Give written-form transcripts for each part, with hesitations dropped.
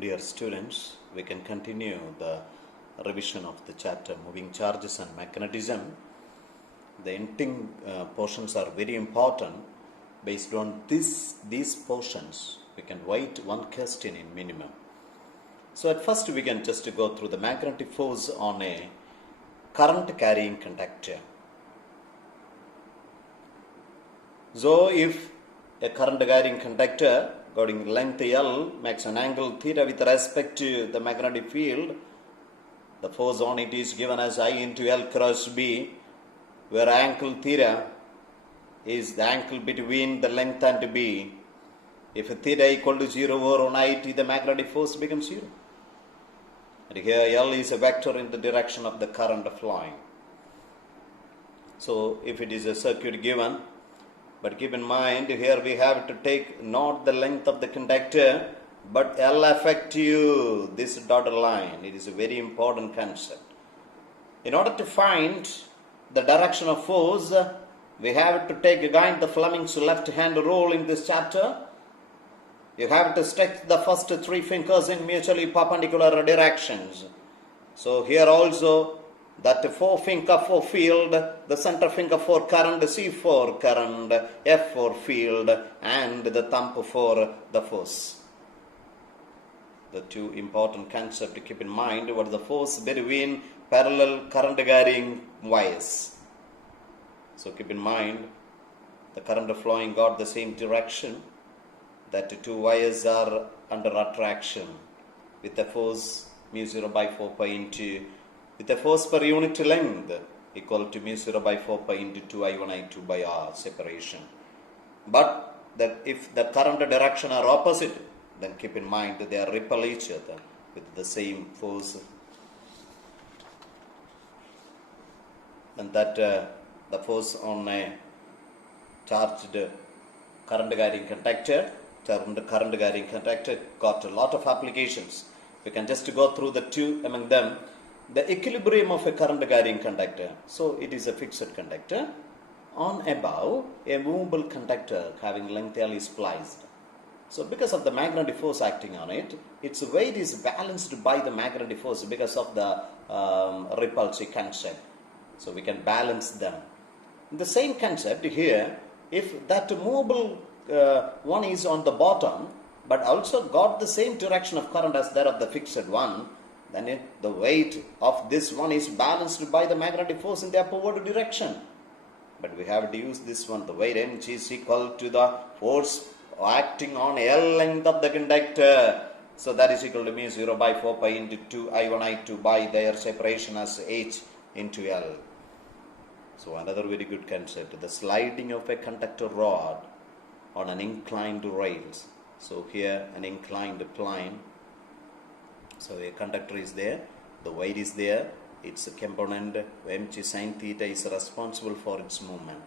Dear students, we can continue the revision of the chapter Moving Charges and Magnetism. The ending portions are very important. Based on these portions, we can write one question in minimum. So at first we can just go through the magnetic force on a current carrying conductor. So if a current carrying conductor having length L makes an angle theta with respect to the magnetic field, the force on it is given as I into L cross B, where angle theta is the angle between the length and B. If theta equal to 0 over on IT, the magnetic force becomes 0. And here L is a vector in the direction of the current flowing. So if it is a circuit given, but keep in mind, here we have to take not the length of the conductor, but L effective, this dotted line. It is a very important concept. In order to find the direction of force, we have to take again the Fleming's left hand rule in this chapter. You have to stretch the first three fingers in mutually perpendicular directions. So here also, that forefinger for field, the center finger for current, C for current, F for field, and the thumb for the force. The two important concepts to keep in mind: what is the force between parallel current carrying wires. So keep in mind, the current flowing got the same direction, that two wires are under attraction with the force mu 0 by 4 pi into with the force per unit length equal to mu 0 by 4 pi into 2I1 I2 by R separation. But if the current direction are opposite, then keep in mind that they are repel each other with the same force, and that the force on a charged current carrying conductor got a lot of applications. We can just go through the two among them. The equilibrium of a current carrying conductor. So it is a fixed conductor. On above, a movable conductor having length L is placed. So because of the magnetic force acting on it, its weight is balanced by the magnetic force because of the repulsive concept. So we can balance them. The same concept here, if that movable one is on the bottom, but also got the same direction of current as that of the fixed one, then the weight of this one is balanced by the magnetic force in the upward direction. But we have to use this one. The weight mg is equal to the force acting on L length of the conductor. So that is equal to mu 0 by 4 pi into 2I1 I2 by their separation as H into L. So another very good concept, the sliding of a conductor rod on an inclined rails. So here an inclined plane. So a conductor is there, the weight is there, its component mg sin theta is responsible for its movement.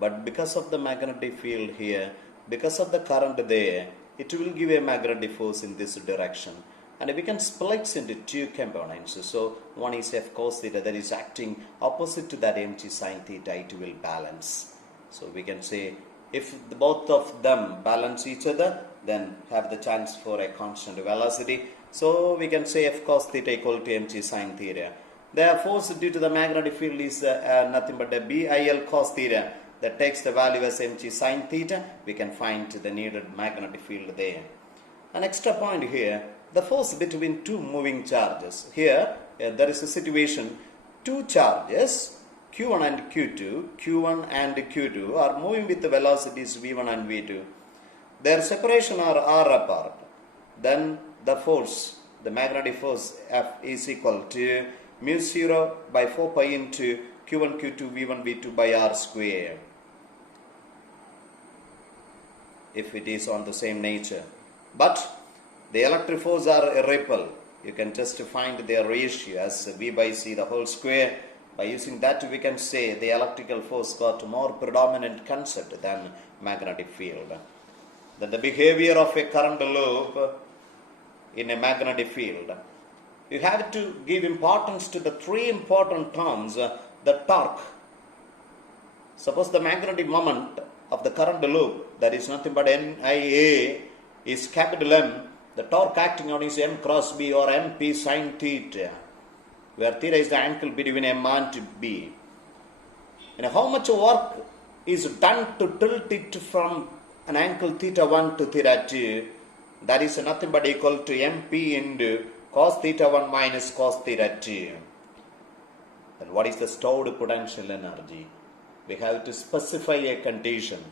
But because of the magnetic field here, because of the current there, it will give a magnetic force in this direction. And we can split into two components. So one is F cos theta, that is acting opposite to that mg sin theta, it will balance. So we can say if both of them balance each other, then have the chance for a constant velocity. So we can say F cos theta equal to mg sin theta. The force due to the magnetic field is nothing but a BIL cos theta that takes the value as mg sin theta. We can find the needed magnetic field there. An extra point here, the force between two moving charges. Here there is a situation, two charges Q1 and Q1 and Q2 are moving with the velocities V1 and V2. Their separation are R apart. Then the force, the magnetic force F is equal to mu 0 by 4 pi into Q1, Q2, V1, V2 by R square. If it is on the same nature. But the electric force are a repel. You can just find their ratio as V by C the whole square. By using that, we can say the electrical force got more predominant concept than magnetic field. Then the behavior of a current loop in a magnetic field. You have to give importance to the three important terms, the torque. Suppose the magnetic moment of the current loop, that is nothing but NIA, is capital M, the torque acting on is M cross B or MP sine theta, where theta is the angle between M and B. And how much work is done to tilt it from an angle theta 1 to theta 2? That is nothing but equal to MP into cos theta 1 minus cos theta 2. Then what is the stored potential energy? We have to specify a condition.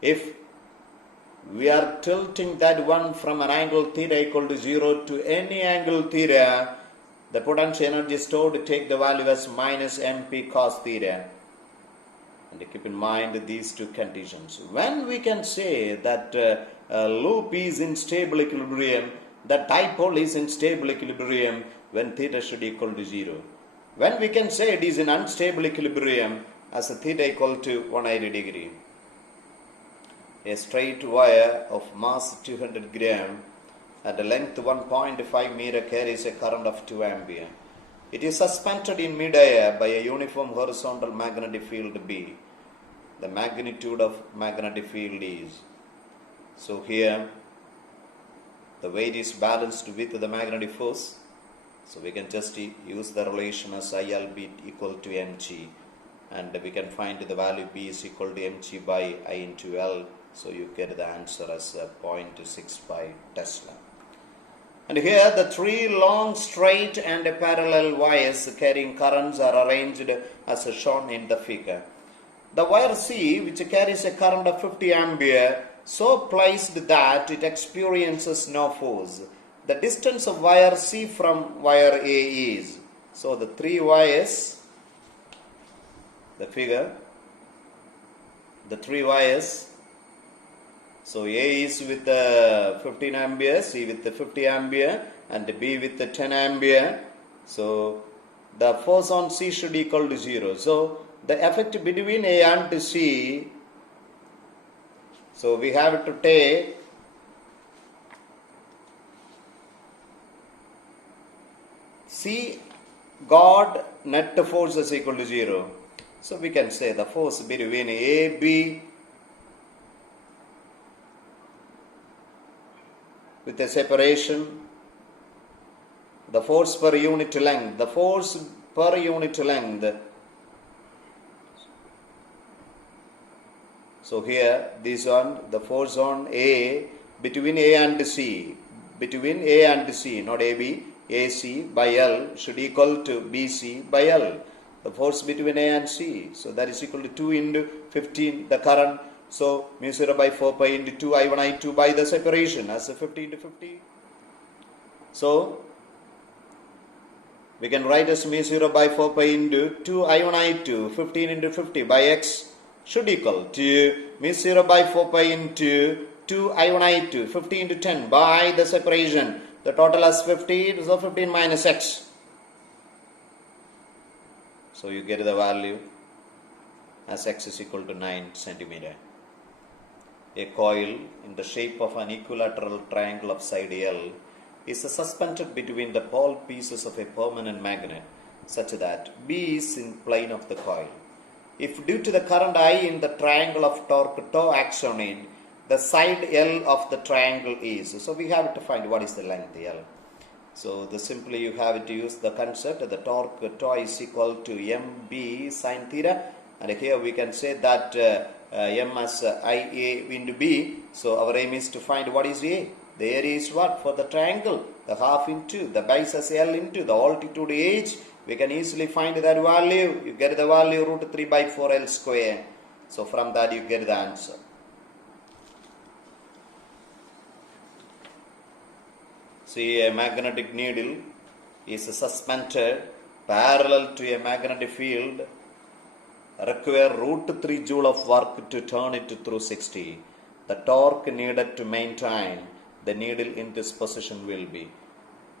If we are tilting that one from an angle theta equal to 0 to any angle theta, the potential energy stored to take the value as minus MP cos theta. And keep in mind these two conditions. When we can say that a loop is in stable equilibrium, the dipole is in stable equilibrium when theta should equal to 0. When we can say it is in unstable equilibrium as a theta equal to 180 degree. A straight wire of mass 200 gram at a length 1.5 meter carries a current of 2 ampere. It is suspended in mid-air by a uniform horizontal magnetic field B. The magnitude of magnetic field is. So here the weight is balanced with the magnetic force. So we can just use the relation as ILB equal to mg, and we can find the value B is equal to mg by I into L. So you get the answer as 0.65 Tesla. And here the three long straight and parallel wires carrying currents are arranged as shown in the figure. The wire C, which carries a current of 50 ampere, so placed that it experiences no force. The distance of wire C from wire A is. So the three wires, the figure, the three wires. So A is with 15 ampere, C with the 50 ampere, and B with the 10 ampere. So the force on C should equal to 0. So the effect between A and C, so we have to take C got net force is equal to 0. So we can say the force between A, B with a separation, the force per unit length, So here this one, the force on A between A and C, not AB, AC by L should equal to BC by L. The force between A and C. So that is equal to 2 into 15, the current. So mu 0 by 4 pi into 2 I1 I2 by the separation as a 50 into 50. So we can write as mu 0 by 4 pi into 2 I1 I2 15 into 50 by X should equal to mu 0 by 4 pi into 2 I1 I2 50 into 10 by the separation. The total as 50, so 15 minus X. So you get the value as X is equal to 9 centimeter. A coil in the shape of an equilateral triangle of side L is suspended between the pole pieces of a permanent magnet such that B is in plane of the coil. If due to the current I in the triangle of torque tau acts on it, the side L of the triangle is. So we have to find what is the length L. So simply you have to use the concept the torque tau is equal to MB sine theta, and here we can say that M as IA into B. So our aim is to find what is A. The area is what? For the triangle, the half into, the base as L into, the altitude H. We can easily find that value. You get the value root 3 by 4 L square. So from that you get the answer. See, a magnetic needle is suspended parallel to a magnetic field, require root 3 joule of work to turn it through 60. The torque needed to maintain the needle in this position will be.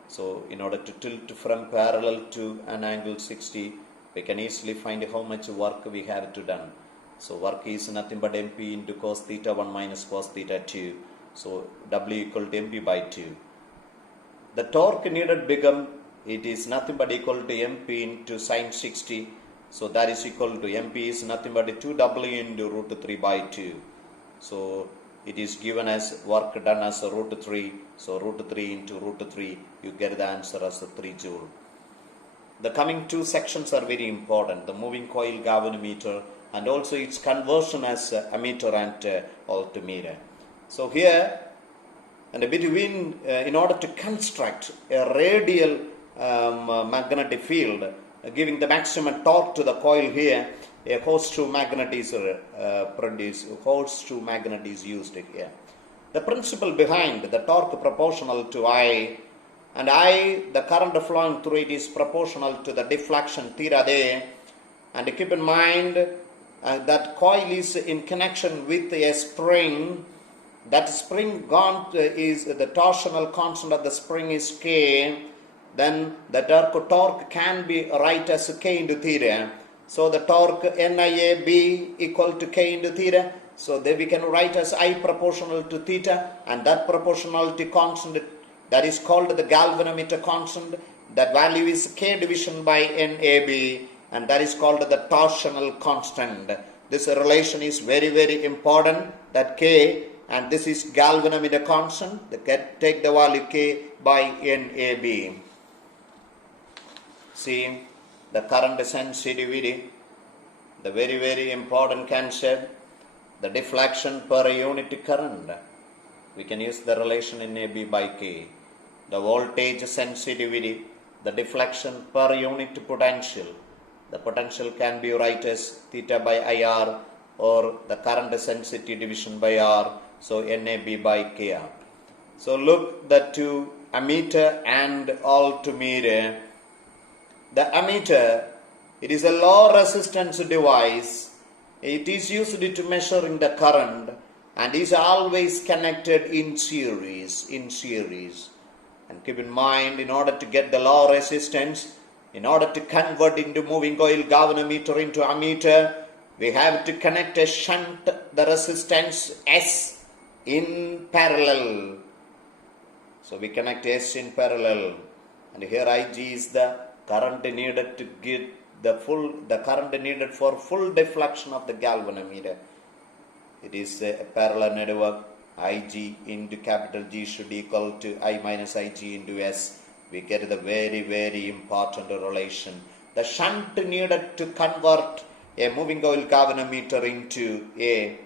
So in order to tilt from parallel to an angle 60, we can easily find how much work we have to done. So work is nothing but MP into cos theta 1 minus cos theta 2. So W equal to MP by 2. The torque needed become, it is nothing but equal to MP into sine 60. So that is equal to MP is nothing but 2W into root 3 by 2. So it is given as work done as root 3. So root 3 into root 3, you get the answer as 3 joule. The coming two sections are very important. The moving coil galvanometer and also its conversion as ammeter and altimeter. So here, and between, in order to construct a radial magnetic field, giving the maximum torque to the coil here, a horseshoe magnet is horseshoe magnet is used here. The principle behind the torque proportional to I, and I, the current flowing through it is proportional to the deflection theta there. And keep in mind that coil is in connection with a spring. That spring is the torsional constant of the spring is K. Then the torque can be write as K into theta. So the torque NIAB equal to K into theta. So then we can write as I proportional to theta, and that proportionality constant, that is called the galvanometer constant. That value is K division by NAB, and that is called the torsional constant. This relation is very, very important, that K, and this is galvanometer constant. Take the value K by NAB. See, the current sensitivity, the very, very important concept, the deflection per unit current. We can use the relation in AB by K. The voltage sensitivity, the deflection per unit potential. The potential can be write as theta by IR, or the current sensitivity division by R. So NAB by KR. So look the two, ammeter and altimeter. The ammeter, it is a low resistance device. It is used to measuring the current and is always connected in series. And keep in mind, in order to get the low resistance, in order to convert into moving coil galvanometer into ammeter, we have to connect a shunt, the resistance S in parallel. So we connect S in parallel, and here IG is the current needed to get the current needed for full deflection of the galvanometer. It is a parallel network. IG into capital G should equal to I minus IG into S. We get the very, very important relation. The shunt needed to convert a moving coil galvanometer into a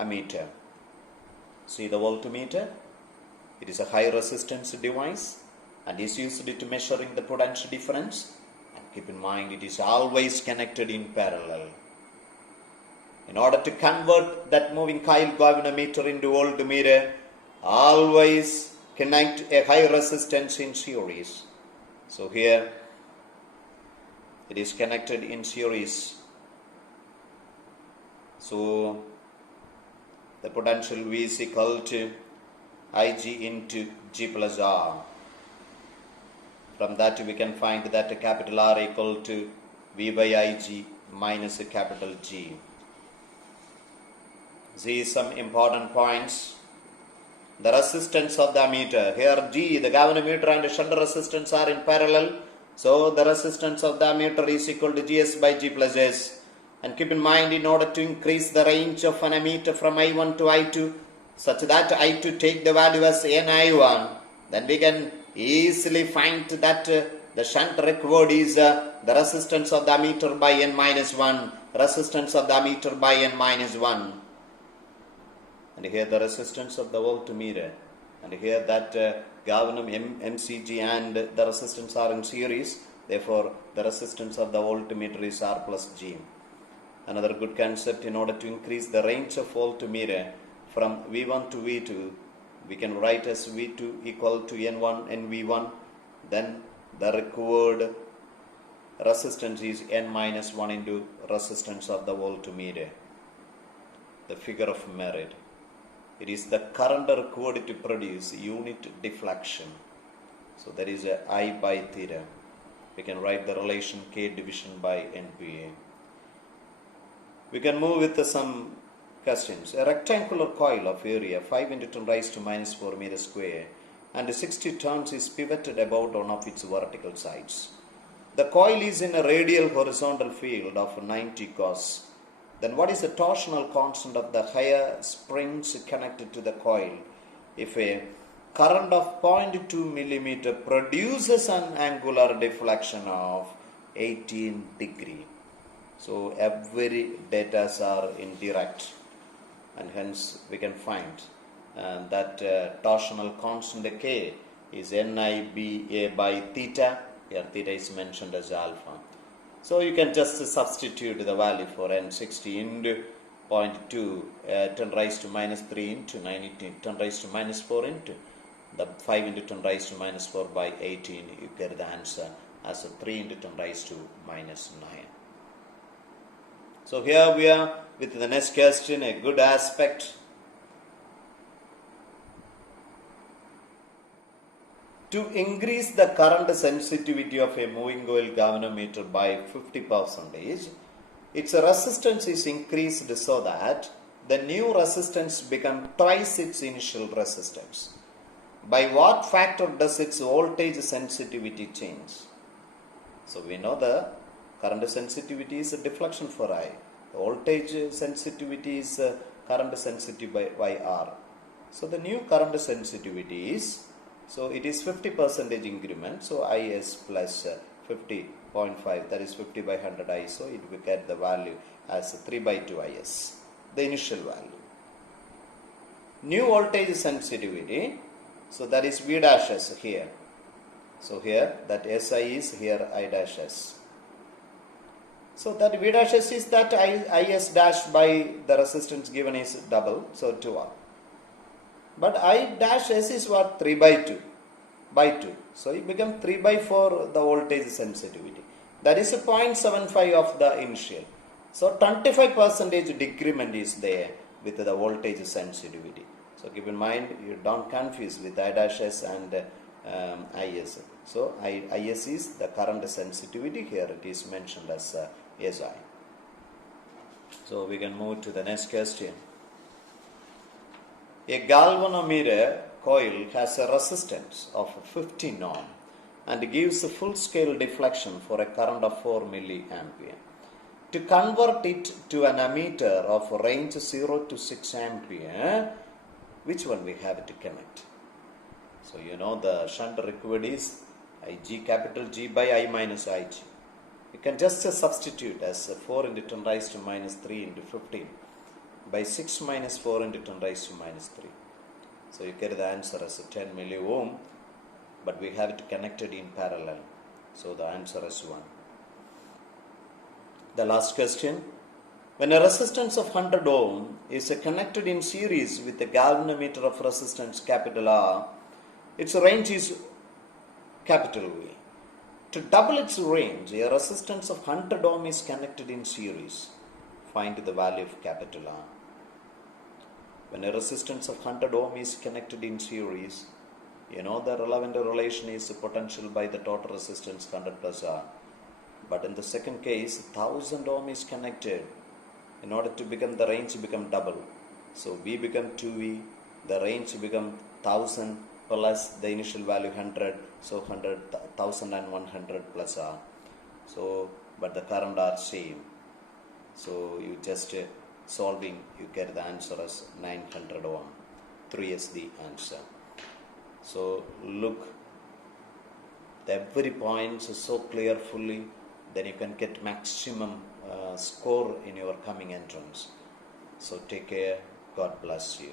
ammeter. See the voltmeter? It is a high resistance device and is used to measuring the potential difference. And keep in mind, it is always connected in parallel. In order to convert that moving coil galvanometer into voltmeter, always connect a high resistance in series. So here it is connected in series. So the potential V is equal to Ig into G plus R. From that we can find that capital R equal to V by Ig minus capital G. See some important points. The resistance of the ammeter. Here G, the galvanometer and shunt resistance are in parallel. So the resistance of the ammeter is equal to Gs by G plus S. And keep in mind, in order to increase the range of an ammeter from I1 to I2, such that I2 take the value as NI1, then we can easily find that the shunt required is the resistance of the ammeter by N minus 1, resistance of the ammeter by N minus 1. And here the resistance of the voltmeter. And here that galvanom MCG and the resistance are in series. Therefore, the resistance of the voltmeter is R plus G. Another good concept, in order to increase the range of voltmeter from V1 to V2, we can write as V2 equal to N1 and V1. Then the required resistance is N minus 1 into resistance of the voltmeter. The figure of merit. It is the current required to produce unit deflection. So there is a I by theta. We can write the relation K division by NPA. We can move with some questions. A rectangular coil of area 5 into 10 raised to minus 4 meter square and 60 turns is pivoted about one of its vertical sides. The coil is in a radial horizontal field of 90 cos Then what is the torsional constant of the higher springs connected to the coil? If a current of 0.2 millimeter produces an angular deflection of 18 degree. So every data are indirect, and hence we can find that torsional constant K is NIBA by theta. Here theta is mentioned as alpha. So you can just substitute the value for N60 into 0.2, 10 raised to minus 3 into 19, 10 raised to minus 4 into the 5 into 10 raised to minus 4 by 18. You get the answer as a 3 into 10 raised to minus 9. So here we are with the next question, a good aspect. To increase the current sensitivity of a moving coil galvanometer by 50%, its resistance is increased so that the new resistance becomes twice its initial resistance. By what factor does its voltage sensitivity change? So we know the current sensitivity is a deflection for I. The voltage sensitivity is current sensitivity by R. So the new current sensitivity is, so it is 50% increment. So IS plus 50.5, that is 50 by 100 I. So it will get the value as 3 by 2 IS, the initial value. New voltage sensitivity, so that is V dash S here. So here that SI is here I dash S. So that V dash S is that IS dash by the resistance given is double, so 2R. But I dash S is what? 3 by 2. By 2. So it becomes 3 by 4 the voltage sensitivity. That is a 0.75 of the initial. So 25% decrement is there with the voltage sensitivity. So keep in mind, you don't confuse with I dash S and IS. So IS is the current sensitivity. Here it is mentioned as SI. So we can move to the next question. A galvanometer coil has a resistance of 15 ohm and gives a full scale deflection for a current of 4 milliampere. To convert it to an ammeter of range 0 to 6 ampere, which one we have to connect? So you know the shunt required is Ig capital G by I minus Ig. You can just substitute as 4 into 10 raised to minus 3 into 15 by 6 minus 4 into 10 raised to minus 3. So you get the answer as 10 milliohm, but we have it connected in parallel. So the answer is 1. The last question. When a resistance of 100 ohm is connected in series with a galvanometer of resistance capital R, its range is capital V. To double its range, a resistance of 100 ohm is connected in series. Find the value of capital R. When a resistance of 100 ohm is connected in series, you know the relevant relation is potential by the total resistance 100 plus R. But in the second case, 1000 ohm is connected. In order to become the range become double. So V become 2V, the range become 1000 plus the initial value 100. So 100, 1000 and 100 plus R. So, but the current are same. So you just solving, you get the answer as 900 ohm. 3 is the answer. So look, every point is so clear fully, then you can get maximum score in your coming entrance. So take care. God bless you.